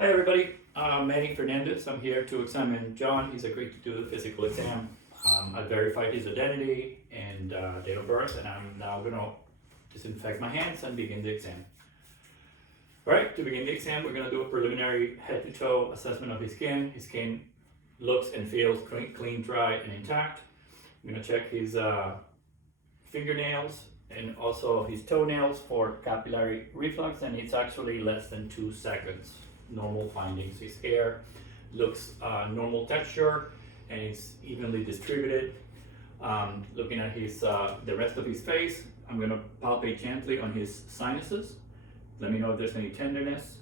Hi everybody, I'm Manny Fernandez. I'm here to examine John. He's agreed to do the physical exam. I verified his identity and date of birth, and I'm now going to disinfect my hands and begin the exam. Alright, to begin the exam, we're going to do a preliminary head to toe assessment of his skin. His skin looks and feels clean, dry, and intact. I'm going to check his fingernails and also his toenails for capillary reflux, and it's actually less than 2 seconds. Normal findings. His hair looks normal texture and it's evenly distributed. Looking at his the rest of his face, I'm going to palpate gently on his sinuses. Let me know if there's any tenderness.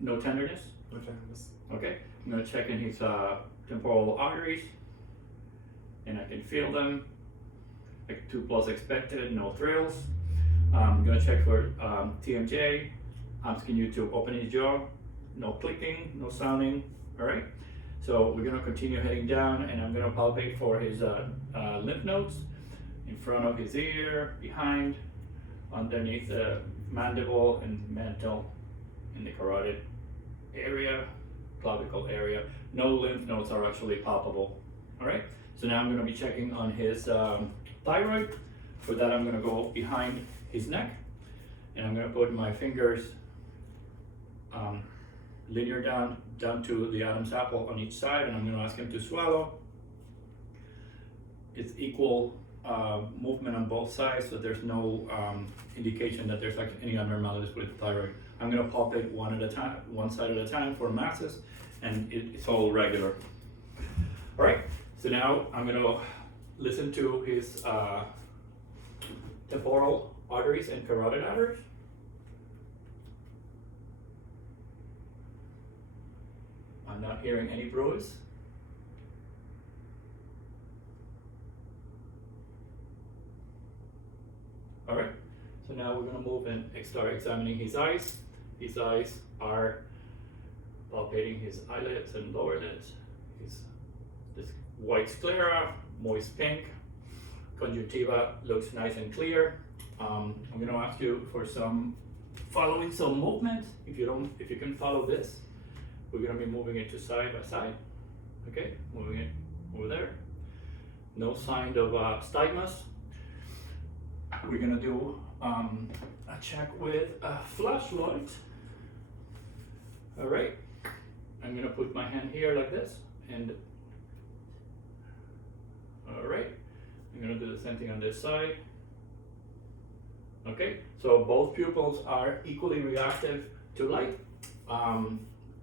No tenderness? No tenderness. Okay. I'm going to check in his temporal arteries, and I can feel them. Like 2+ expected, no thrills. I'm going to check for TMJ. I'm asking you to open his jaw, no clicking, no sounding, all right? So we're gonna continue heading down, and I'm gonna palpate for his lymph nodes in front of his ear, behind, underneath the mandible and mantle, in the carotid area, clavicle area. No lymph nodes are actually palpable, all right? So now I'm gonna be checking on his thyroid. For that, I'm gonna go behind his neck, and I'm gonna put my fingers linear down to the Adam's apple on each side, and I'm going to ask him to swallow. It's equal movement on both sides, so there's no indication that there's like any abnormalities with the thyroid. I'm going to palpate one side at a time for masses, and it's all regular. All right, so now I'm going to listen to his temporal arteries and carotid arteries. I'm not hearing any bruise. All right, so now we're gonna move and start examining his eyes. His eyes are palpating his eyelids and lower lids. This white sclera, moist pink. Conjunctiva looks nice and clear. I'm gonna ask you for following some movement. If you can follow this. We're going to be moving it to side by side. Okay, moving it over there. No sign of stigmas. We're going to do a check with a flashlight. All right, I'm going to put my hand here like this, and all right, I'm going to do the same thing on this side. Okay, so both pupils are equally reactive to light.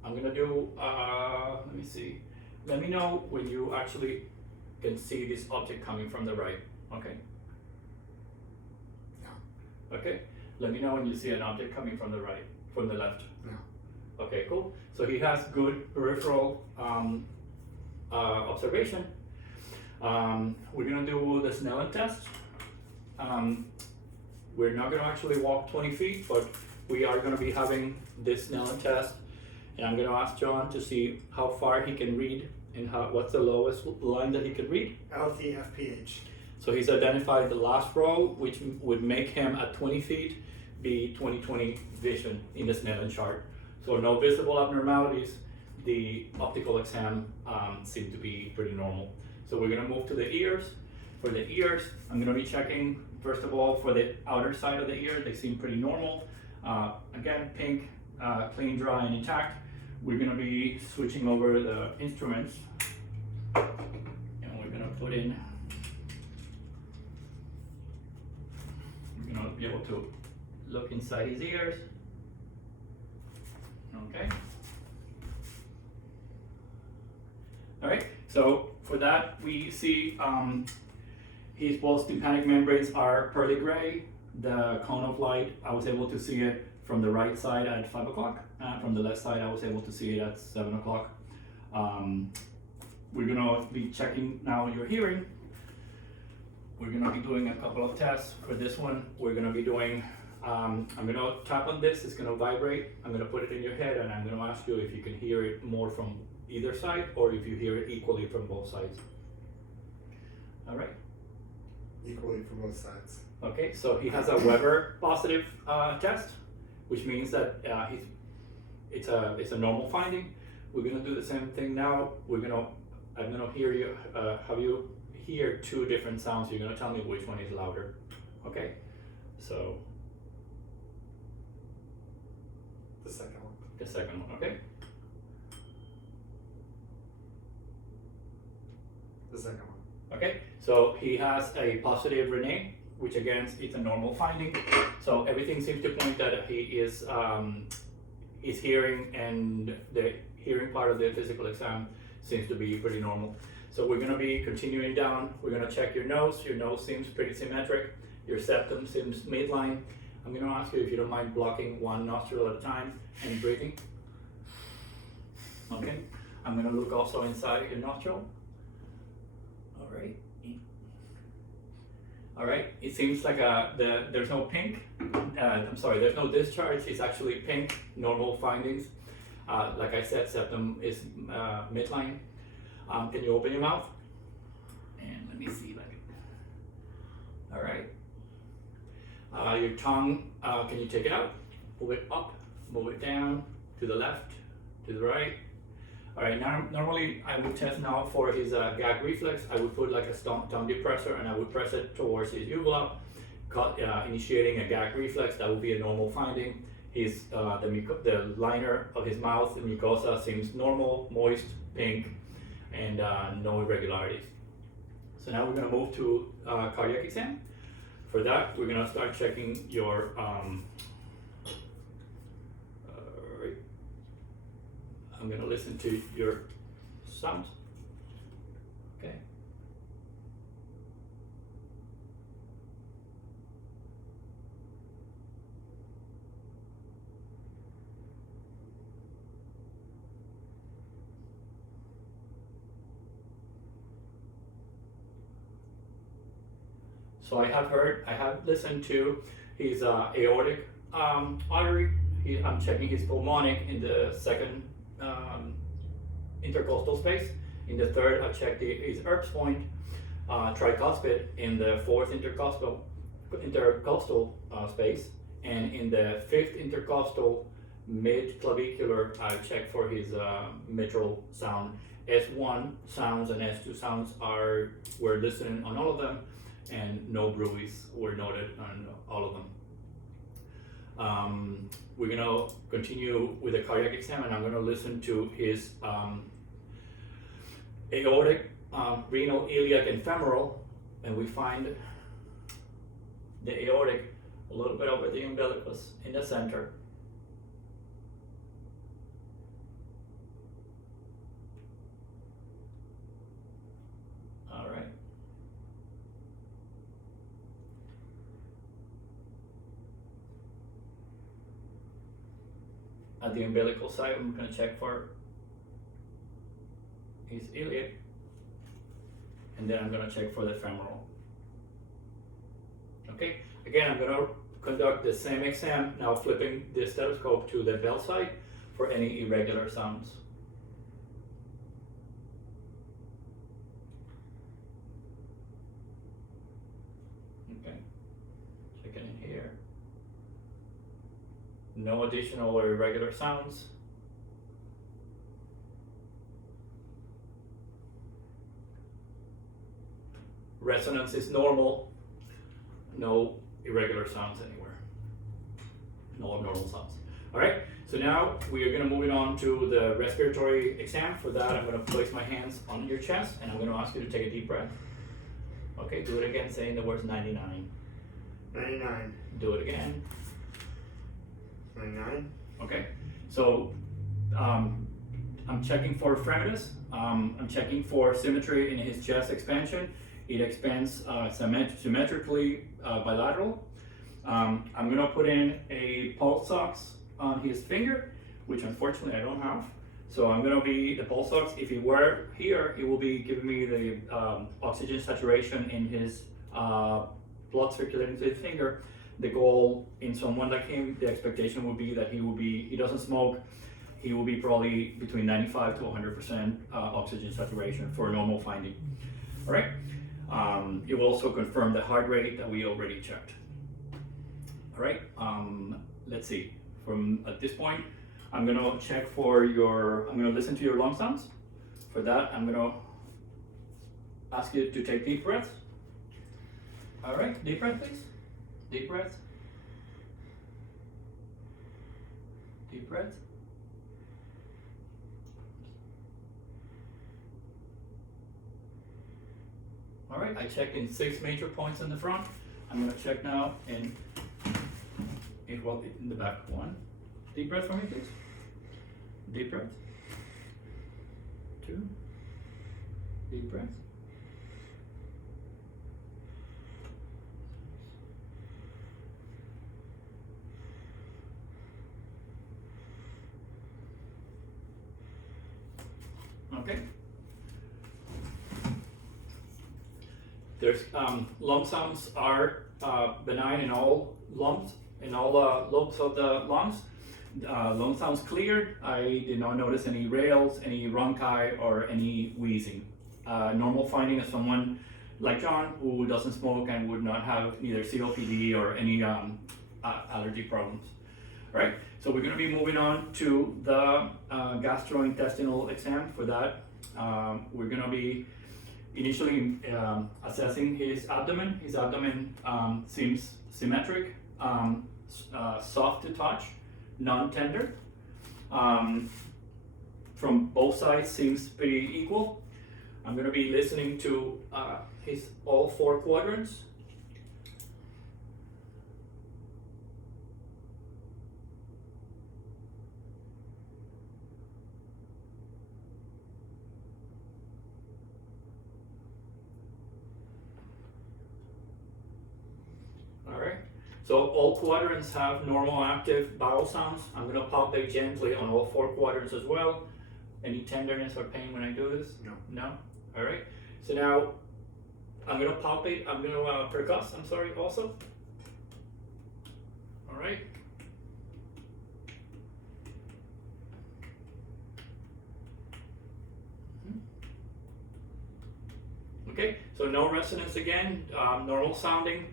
I'm gonna do, let me see. Let me know when you actually can see this object coming from the right, okay? No. Okay, let me know when you see an object coming from the left. No. Okay, cool. So he has good peripheral observation. We're gonna do the Snellen test. We're not gonna actually walk 20 feet, but we are gonna be having this Snellen test. And I'm going to ask John to see how far he can read and what's the lowest line that he can read. LTFPH. So he's identified the last row, which would make him at 20 feet be 20/20 vision in the Snellen chart. So no visible abnormalities. The optical exam seemed to be pretty normal. So we're going to move to the ears. For the ears, I'm going to be checking, first of all, for the outer side of the ear. They seem pretty normal. Again, pink, clean, dry, and intact. We're going to be switching over the instruments, and we're going to put in, we're going to be able to look inside his ears. Okay. All right, so for that we see his both tympanic membranes are pearly gray. The cone of light, I was able to see it from the right side at 5 o'clock. From the left side, I was able to see it at 7 o'clock. We're gonna be checking now your hearing. We're gonna be doing a couple of tests. For this one, we're gonna be doing, I'm gonna tap on this, it's gonna vibrate. I'm gonna put it in your head, and I'm gonna ask you if you can hear it more from either side or if you hear it equally from both sides. All right. Equally from both sides. Okay, so he has a Weber positive test. which means that it's a normal finding. We're gonna do the same thing now. I'm gonna have you hear two different sounds. You're gonna tell me which one is louder. Okay? So The second one. the second one, okay? The second one. Okay, so he has a positive Rene, which again is a normal finding. So everything seems to point that he is hearing, and the hearing part of the physical exam seems to be pretty normal. So we're gonna be continuing down. We're gonna check your nose. Your nose seems pretty symmetric. Your septum seems midline. I'm gonna ask you if you don't mind blocking one nostril at a time and breathing. Okay, I'm gonna look also inside your nostril. Alright. Alright, it seems like there's no pink. I'm sorry, there's no discharge. It's actually pink, normal findings. Like I said, septum is midline. Can you open your mouth? And let me see. Alright. Your tongue, can you take it out? Move it up, move it down, to the left, to the right. Alright, now normally I would test now for his gag reflex. I would put like a tongue depressor and I would press it towards his uvula, initiating a gag reflex. That would be a normal finding. His the liner of his mouth, the mucosa, seems normal, moist, pink, and no irregularities. So now we're going to move to cardiac exam. For that, we're going to start checking your I'm going to listen to your sounds. Okay. So I have listened to his aortic artery. I'm checking his pulmonic in the second intercostal space. In the third, I checked his Erb's point tricuspid in the fourth intercostal space, and in the fifth intercostal mid-clavicular, I checked for his mitral sound. S1 sounds and S2 sounds were listening on all of them, and no bruits were noted on all of them. We're gonna continue with the cardiac exam, and I'm gonna listen to his aortic, renal, iliac, and femoral, and we find the aortic a little bit over the umbilicus in the center. All right. At the umbilical side, I'm going to check for his iliac, and then I'm going to check for the femoral. Okay, again, I'm going to conduct the same exam, now flipping the stethoscope to the bell side for any irregular sounds. Okay, checking in here. No additional or irregular sounds. Resonance is normal. No irregular sounds anywhere. No abnormal sounds. All right, so now we are gonna move on to the respiratory exam. For that, I'm gonna place my hands on your chest and I'm gonna ask you to take a deep breath. Okay, do it again, saying the words 99. 99. Do it again. 99. Okay, so I'm checking for fremitus. I'm checking for symmetry in his chest expansion. It expands symmetrically bilateral. I'm gonna put in a pulse ox on his finger, which unfortunately I don't have. So I'm gonna be the pulse ox. If it were here, it will be giving me the oxygen saturation in his blood circulating to his finger. The goal in someone like him, the expectation would be that he doesn't smoke, he will be probably between 95 to 100% oxygen saturation for a normal finding. All right, it will also confirm the heart rate that we already checked. All right, let's see. from at this point. I'm gonna check for your, I'm gonna listen to your lung sounds. For that, I'm gonna ask you to take deep breaths. All right, deep breath, please. Deep breath. Deep breath. All right, I checked in 6 major points in the front. I'm gonna check now in the back. 1. Deep breath for me, please. Deep breath. 2. Deep breath. Okay. There's lung sounds are benign in all lungs, in all lobes of the lungs. Lung sounds clear. I did not notice any rales, any rhonchi, or any wheezing. Normal finding of someone like John who doesn't smoke and would not have either COPD or any allergy problems. All right, so we're going to be moving on to the gastrointestinal exam. For that, we're going to be initially assessing his abdomen. His abdomen seems symmetric, soft to touch, non-tender. From both sides seems pretty equal. I'm going to be listening to his all 4 quadrants. So all quadrants have normal active bowel sounds. I'm going to palpate gently on all 4 quadrants as well. Any tenderness or pain when I do this? No. No? All right. So now I'm going to palpate, I'm going to percuss, I'm sorry, also. All right. Okay, so no resonance again, normal sounding.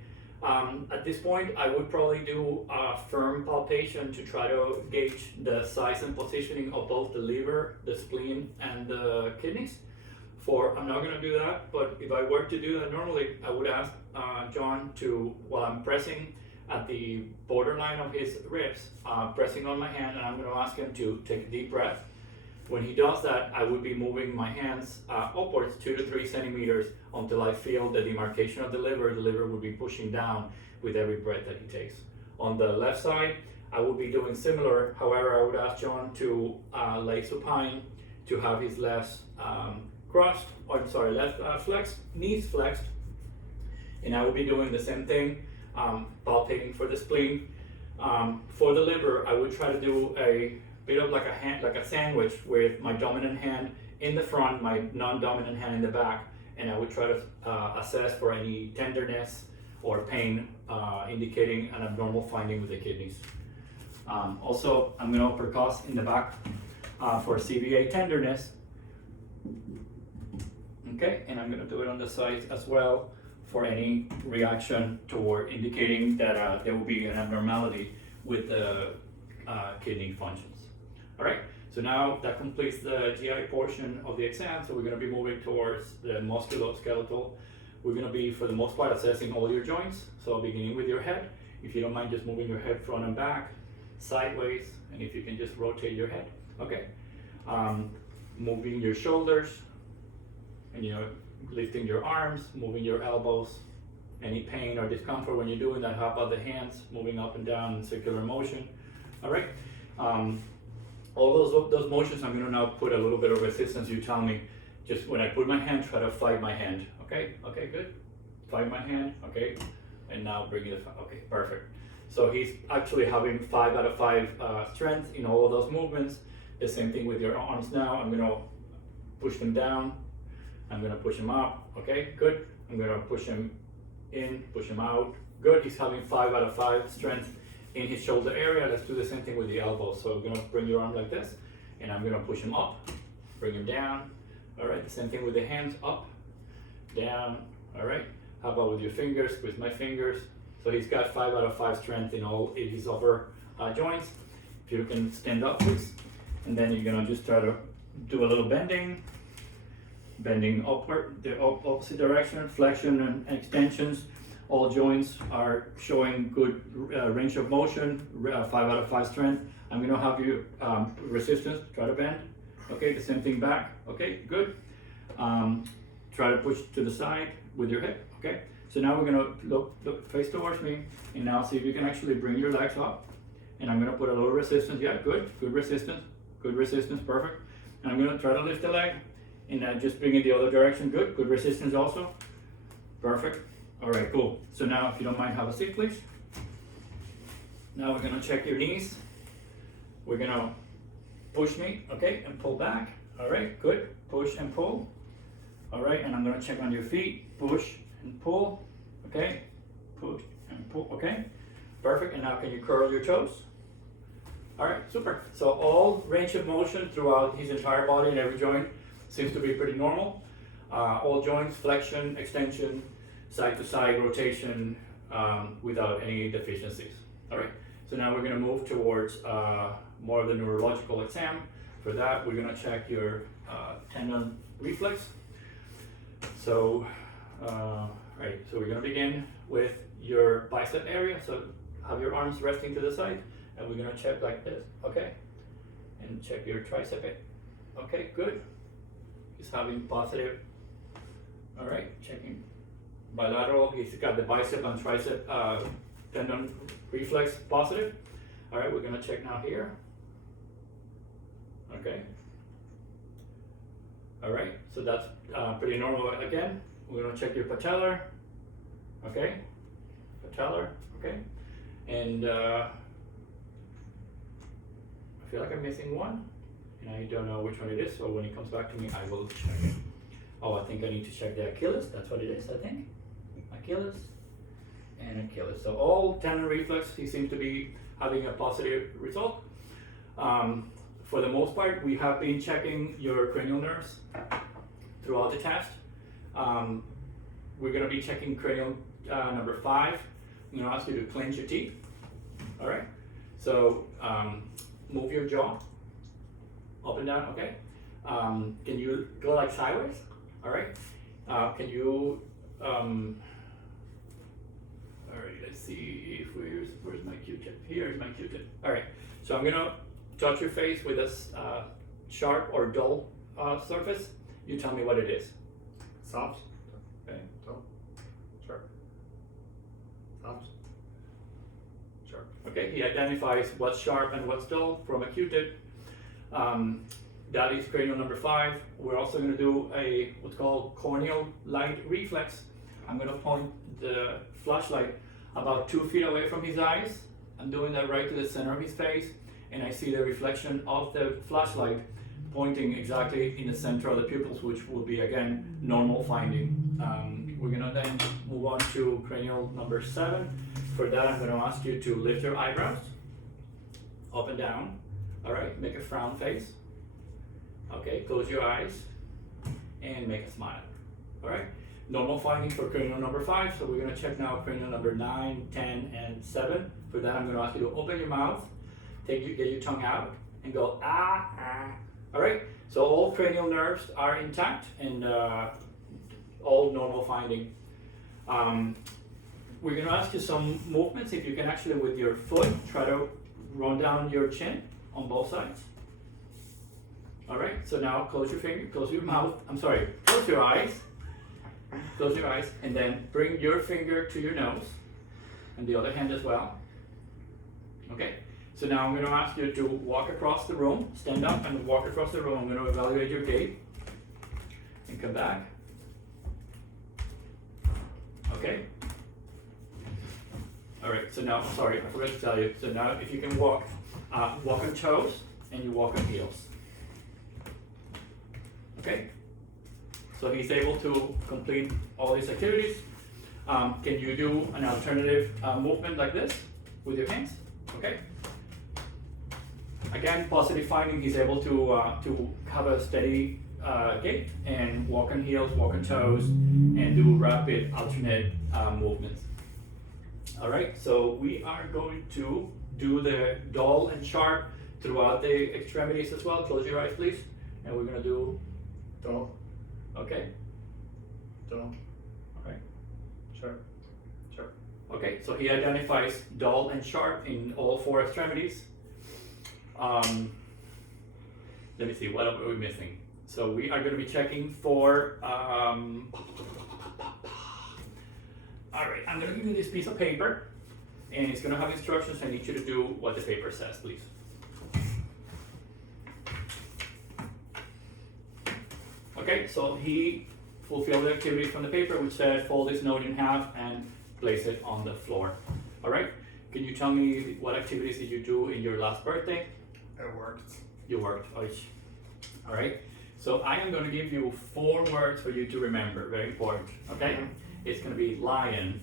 At this point, I would probably do a firm palpation to try to gauge the size and positioning of both the liver, the spleen, and the kidneys. I'm not going to do that, but if I were to do that normally, I would ask John to, while I'm pressing at the borderline of his ribs, pressing on my hand, and I'm going to ask him to take a deep breath. When he does that, I would be moving my hands upwards 2 to 3 centimeters until I feel the demarcation of the liver. The liver would be pushing down with every breath that he takes. On the left side, I would be doing similar. However, I would ask John to lay supine, to have his left flexed, knees flexed, and I would be doing the same thing, palpating for the spleen. For the liver, I would try to do a bit of like a sandwich with my dominant hand in the front, my non-dominant hand in the back, and I would try to assess for any tenderness or pain indicating an abnormal finding with the kidneys. Also, I'm going to percuss in the back for CVA tenderness. Okay, and I'm going to do it on the sides as well for any reaction toward indicating that there will be an abnormality with the kidney functions. All right, so now that completes the GI portion of the exam. So we're going to be moving towards the musculoskeletal. We're going to be, for the most part, assessing all your joints. So beginning with your head, if you don't mind just moving your head front and back, sideways, and if you can just rotate your head. Okay, moving your shoulders, and lifting your arms, moving your elbows. Any pain or discomfort when you're doing that? How about the hands moving up and down in circular motion? All right. All those motions, I'm going to now put a little bit of resistance. You tell me, just when I put my hand, try to fight my hand. Okay, good. Fight my hand, okay. And now bring it, okay, perfect. So he's actually having 5 out of 5 strength in all of those movements. The same thing with your arms now. I'm going to push them down. I'm going to push him up, okay, good. I'm going to push him in, push him out, good. He's having 5 out of 5 strength in his shoulder area. Let's do the same thing with the elbow. So I'm going to bring your arm like this, and I'm going to push him up, bring him down. All right, the same thing with the hands, up, down. All right, how about with your fingers, with my fingers? So he's got 5 out of 5 strength in all his upper joints. if you can stand up, please. And then you're gonna just try to do a little bending upward, the opposite direction, flexion and extensions. All joints are showing good range of motion, 5 out of 5 strength. I'm gonna have you resistance, try to bend. Okay, the same thing back. Okay, good. Try to push to the side with your hip. Okay, so now we're gonna look face towards me, and now see if you can actually bring your legs up. And I'm gonna put a little resistance. Yeah, good resistance, perfect. And I'm gonna try to lift the leg, and just bring it the other direction. Good resistance also, perfect. All right, cool. So now, if you don't mind, have a seat, please. Now we're gonna check your knees. We're gonna push me, okay, and pull back. All right, good. Push and pull. All right, and I'm gonna check on your feet. Push and pull. Okay, push and pull. Okay, perfect. And now, can you curl your toes? All right, super. So all range of motion throughout his entire body and every joint seems to be pretty normal. All joints, flexion, extension, side to side rotation, without any deficiencies. All right, so now we're gonna move towards more of the neurological exam. For that, we're gonna check your tendon reflex. So, right, so we're gonna begin with your bicep area. So have your arms resting to the side, and we're gonna check like this, okay? And check your tricep. Okay, good. He's having positive. All right, checking bilateral. He's got the bicep and tricep tendon reflex positive. All right, we're gonna check now here. Okay. All right, so that's pretty normal. Again, we're gonna check your patellar. Okay, patellar. Okay, and I feel like I'm missing one, and I don't know which one it is. So when it comes back to me, I will check it. Oh, I think I need to check the Achilles. That's what it is, I think. Achilles and Achilles. So all tendon reflex, he seems to be having a positive result. For the most part, we have been checking your cranial nerves throughout the test. We're gonna be checking cranial number 5. I'm gonna ask you to clench your teeth. All right. So move your jaw up and down. Okay. Can you go like sideways? All right. Can you? All right. Let's see if where's my Q-tip? Here's my Q-tip. All right. So I'm gonna touch your face with a sharp or dull surface. You tell me what it is. Soft. Okay. Dull. Sharp. Soft. Sharp. Okay. He identifies what's sharp and what's dull from a Q-tip. That is cranial number 5. We're also going to do what's called corneal light reflex. I'm going to point the flashlight about 2 feet away from his eyes. I'm doing that right to the center of his face, and I see the reflection of the flashlight pointing exactly in the center of the pupils, which will be, again, normal finding. We're going to then move on to cranial number 7. For that, I'm going to ask you to lift your eyebrows up and down. All right, make a frown face. Okay, close your eyes and make a smile. All right, normal finding for cranial number 5. So we're gonna check now cranial number 9, 10, and 7. For that, I'm gonna ask you to open your mouth, get your tongue out, and go ah, ah. All right, so all cranial nerves are intact and all normal finding. We're gonna ask you some movements. If you can actually, with your foot, try to run down your chin on both sides. All right, so now close your mouth, close your eyes, and then bring your finger to your nose, and the other hand as well. Okay, so now I'm gonna ask you to walk across the room, stand up and walk across the room. I'm gonna evaluate your gait, and come back. Okay. All right, so now, sorry, I forgot to tell you. So now if you can walk on toes, and you walk on heels. Okay, so he's able to complete all these activities. Can you do an alternative movement like this with your hands? Okay. Again, positive finding. He's able to have a steady gait and walk on heels, walk on toes, and do rapid alternate movements. All right. So we are going to do the dull and sharp throughout the extremities as well. Close your eyes, please. And we're gonna do, Dull. okay, Dull. alright. Sharp. Sharp. Okay, so he identifies dull and sharp in all four extremities. Let me see, what are we missing? So we are going to be checking for, alright, I'm going to give you this piece of paper, and it's going to have instructions. I need you to do what the paper says, please. Okay, so he fulfilled the activity from the paper, which said fold this note in half and place it on the floor. Alright, can you tell me what activities did you do in your last birthday? It worked. You worked. Alright, so I am going to give you 4 words for you to remember, very important, okay? It's going to be lion,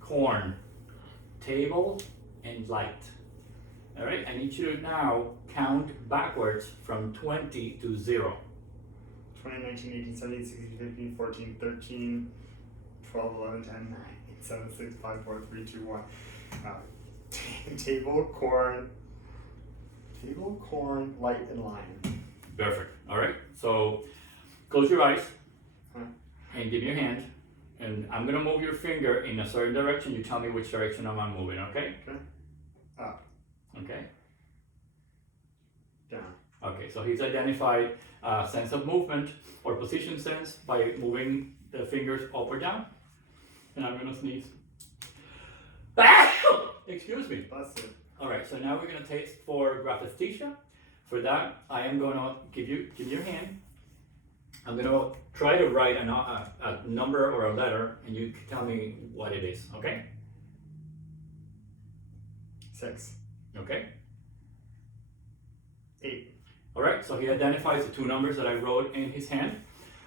corn, table, and light. Alright, I need you to now count backwards from 20 to 0. 20, 19, 18, 17, 16, 15, 14, 13, 12, 11, 10, 9, 8, 7, 6, 5, 4, 3, 2, 1. Table, corn, light, and lion. Perfect. Alright, so close your eyes Huh. and give me your hand. And I'm going to move your finger in a certain direction. You tell me which direction I'm moving, okay? Okay. Up, Okay. down. Okay, so he's identified sense of movement or position sense by moving the fingers up or down. And I'm gonna sneeze. Excuse me. Busted. Alright, so now we're gonna taste for graphesthesia. For that, I am gonna give you your hand. I'm gonna try to write a number or a letter, and you can tell me what it is, okay? 6, Okay? 8, Alright, so he identifies the 2 numbers that I wrote in his hand,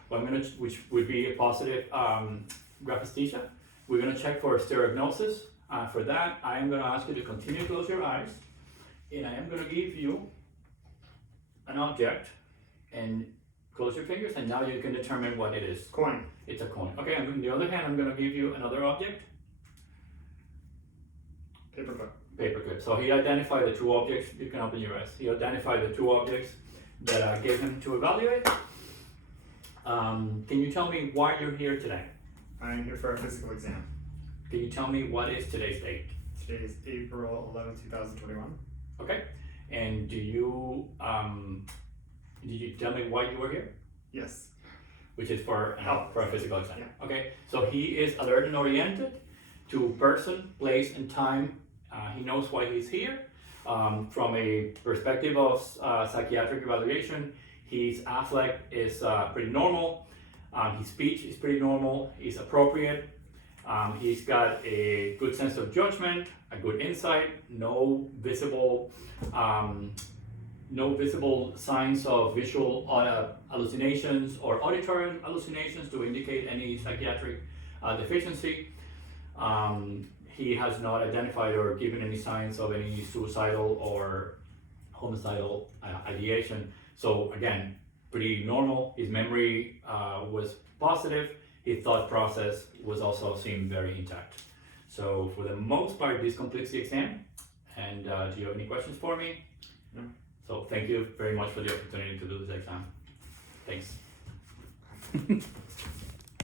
which would be a positive graphesthesia. We're going to check for stereognosis. For that, I am going to ask you to continue to close your eyes, and I am going to give you an object, and close your fingers, and now you can determine what it is. coin. It's a coin. Okay, on the other hand, I'm going to give you another object. Paperclip. Paperclip. So he identified the 2 objects. You can open your eyes. He identified the 2 objects that I gave him to evaluate. Can you tell me why you're here today? I'm here for a physical exam. Can you tell me what is today's date? Today is April 11, 2021. Okay. And did you tell me why you were here? Yes. Which is for a physical exam. Yeah. Okay. So he is alert and oriented to person, place, and time. He knows why he's here. From a perspective of psychiatric evaluation, his affect is pretty normal. His speech is pretty normal. He's appropriate. He's got a good sense of judgment, a good insight, no visible signs of visual hallucinations or auditory hallucinations to indicate any psychiatric deficiency. He has not identified or given any signs of any suicidal or homicidal ideation. So again, pretty normal. His memory was positive. His thought process was also seemed very intact. So for the most part, this completes the exam. And do you have any questions for me? No. So thank you very much for the opportunity to do this exam. Thanks.